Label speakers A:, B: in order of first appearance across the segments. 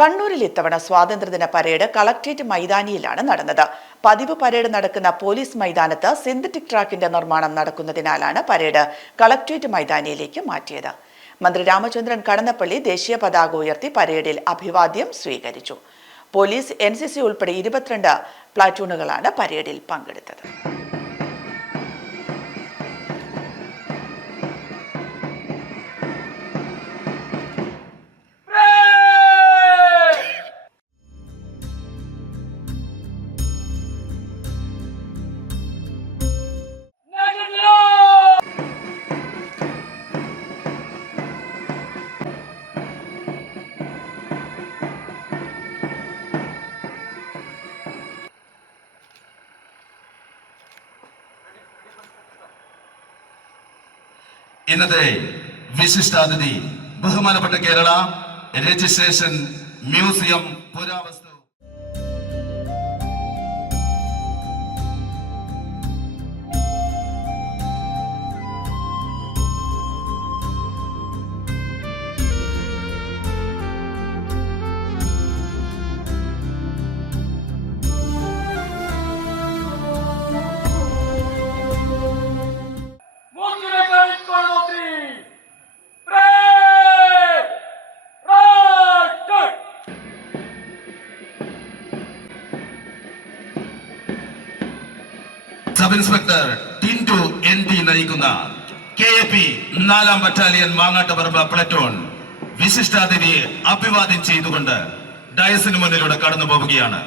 A: കണ്ണൂരിൽ ഇത്തവണ സ്വാതന്ത്ര്യദിന പരേഡ് കളക്ട്രേറ്റ് മൈതാനിയിലാണ് നടന്നത്. പതിവ് പരേഡ് നടക്കുന്ന പോലീസ് മൈതാനത്ത് സിന്തറ്റിക് ട്രാക്കിന്റെ നിർമ്മാണം നടക്കുന്നതിനാലാണ് പരേഡ് കളക്ട്രേറ്റ് മൈതാനിയിലേക്ക് മാറ്റിയത്. മന്ത്രി രാമചന്ദ്രൻ കടന്നപ്പള്ളി ദേശീയ പതാക ഉയർത്തി പരേഡിൽ അഭിവാദ്യം സ്വീകരിച്ചു. പോലീസ് എൻ സി സി ഉൾപ്പെടെ ഇരുപത്തിരണ്ട് പ്ലാറ്റൂണുകളാണ് പരേഡിൽ പങ്കെടുത്തത്.
B: ഇന്നത്തെ വിശിഷ്ടാതിഥി ബഹുമാനപ്പെട്ട കേരള രജിസ്ട്രേഷൻ മ്യൂസിയം പുരാവസ്തു sub inspector Tintu N T നയിക്കുന്ന കെ എ പി നാലാം ബറ്റാലിയൻ മാങ്ങാട്ടുപറമ്പ് പ്ലറ്റോൺ വിശിഷ്ടാതിഥിയെ അഭിവാദ്യം ചെയ്തുകൊണ്ട് ഡയസിന് മുന്നിലൂടെ കടന്നു പോവുകയാണ്.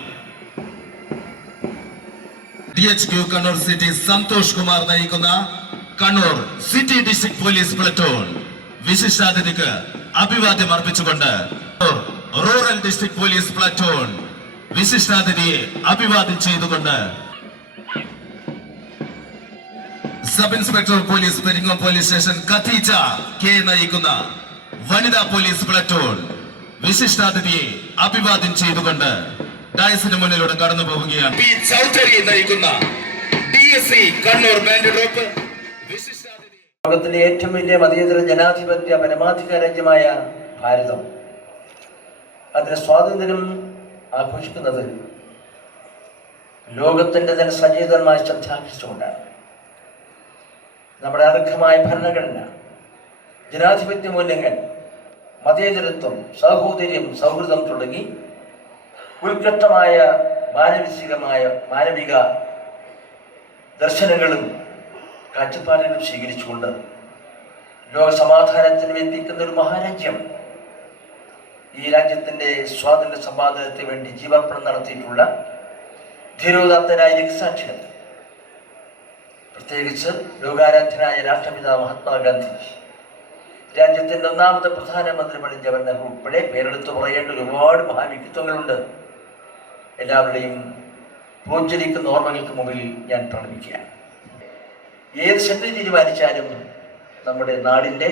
B: D H Q Kannur city Santhosh Kumar നയിക്കുന്ന Kannur city district police platoon വിശിഷ്ടാതിഥിക്ക് അഭിവാദ്യം അർപ്പിച്ചുകൊണ്ട് റൂറൽ ഡിസ്ട്രിക്ട് പോലീസ് പ്ലറ്റോൺ വിശിഷ്ടാതിഥിയെ അഭിവാദ്യം ചെയ്തുകൊണ്ട് sub inspector police Peringome police station കത്തീച്ച K നയിക്കുന്ന വനിതാ പോലീസ് പ്ലറ്റോൺ വിശിഷ്ടാതിഥിയെ അഭിവാദ്യം ചെയ്തുകൊണ്ട് ഡയസിന് മുന്നിലൂടെ കടന്നു പോവുകയാണ്. പി ചൗധരി നയിക്കുന്ന D S C Kannur band drop വിശിഷ്ടാതിഥി
C: ലോകത്തിലെ ഏറ്റവും വലിയ മതേതര ജനാധിപത്യ പരമാധികാര രാജ്യമായ ഭാരതം. അതിന് സ്വാതന്ത്ര്യം ആഘോഷിക്കുന്നത് ലോകത്തിന്റെ തന്നെ സചേതനമായ ശ്രദ്ധാകർഷിച്ചുകൊണ്ടാണ് നമ്മുടെ അർഹമായ ഭരണഘടന ജനാധിപത്യ മൂല്യങ്ങൾ മതേതരത്വം സഹോദര്യം സൗഹൃദം തുടങ്ങി ഉത്കൃഷ്ടമായ മാനവികമായ മാനവിക ദർശനങ്ങളും കാഴ്ചപ്പാടുകളും സ്വീകരിച്ചുകൊണ്ട് ലോക സമാധാനത്തിന് എത്തിക്കുന്ന ഒരു മഹാരാജ്യം ഈ രാജ്യത്തിന്റെ സ്വാതന്ത്ര്യ സമ്പാദനത്തിന് വേണ്ടി ജീവാർപ്പണം നടത്തിയിട്ടുള്ള ധീരോദാത്തനായ രക്തസാക്ഷികൾ പ്രത്യേകിച്ച് ലോകാരാധ്യനായ രാഷ്ട്രപിതാവ് മഹാത്മാഗാന്ധി. രാജ്യത്തിന്റെ ഒന്നാമത്തെ പ്രധാനമന്ത്രി പണ്ഡിറ്റ് ജവഹർ നെഹ്റു ഉൾപ്പെടെ പേരെടുത്ത് പറയേണ്ട ഒരുപാട് മഹാവ്യക്തിത്വങ്ങളുണ്ട്. എല്ലാവരുടെയും പ്രോജ്വലിക്കുന്ന ഓർമ്മകൾക്ക് മുമ്പിൽ ഞാൻ പ്രണമിക്കുകയാണ്. ഏത് ശക്തി തീരുമാനിച്ചാലും നമ്മുടെ നാടിന്റെ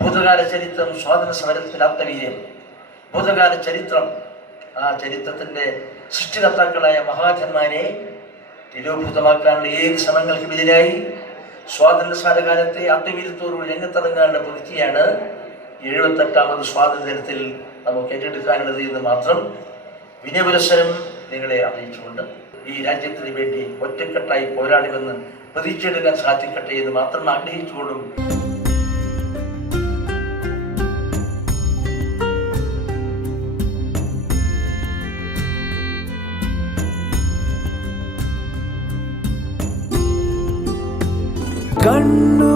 C: ഭൂതകാല ചരിത്രം സ്വാതന്ത്ര്യ സമരത്തിന്റെ വീര്യം ഭൂതകാല ചരിത്രം ആ ചരിത്രത്തിന്റെ സൃഷ്ടികർത്താക്കളായ മഹാജന്മാരെ തിരോഭൂതമാക്കാനുള്ള ഏത് ശ്രമങ്ങൾക്കും എതിരായി സ്വാതന്ത്ര്യ സമരകാലത്തെ ആത്മവീര്യത്തോടുകൂടി രംഗത്തിറങ്ങാനുള്ള പ്രതിയാണ് എഴുപത്തെട്ടാമത് സ്വാതന്ത്ര്യത്തിൽ നമുക്ക് ഏറ്റെടുക്കാനുള്ളത് എന്ന് മാത്രം വിനയപുരസ്സരം നിങ്ങളെ അറിയിച്ചുകൊണ്ട് ഈ രാജ്യത്തിന് വേണ്ടി ഒറ്റക്കെട്ടായി പോരാടുമെന്ന് പ്രതീക്ഷയെടുക്കാൻ സാധിക്കട്ടെ എന്ന് മാത്രം ആഗ്രഹിച്ചുകൊണ്ടും
D: കണ്ണൂർ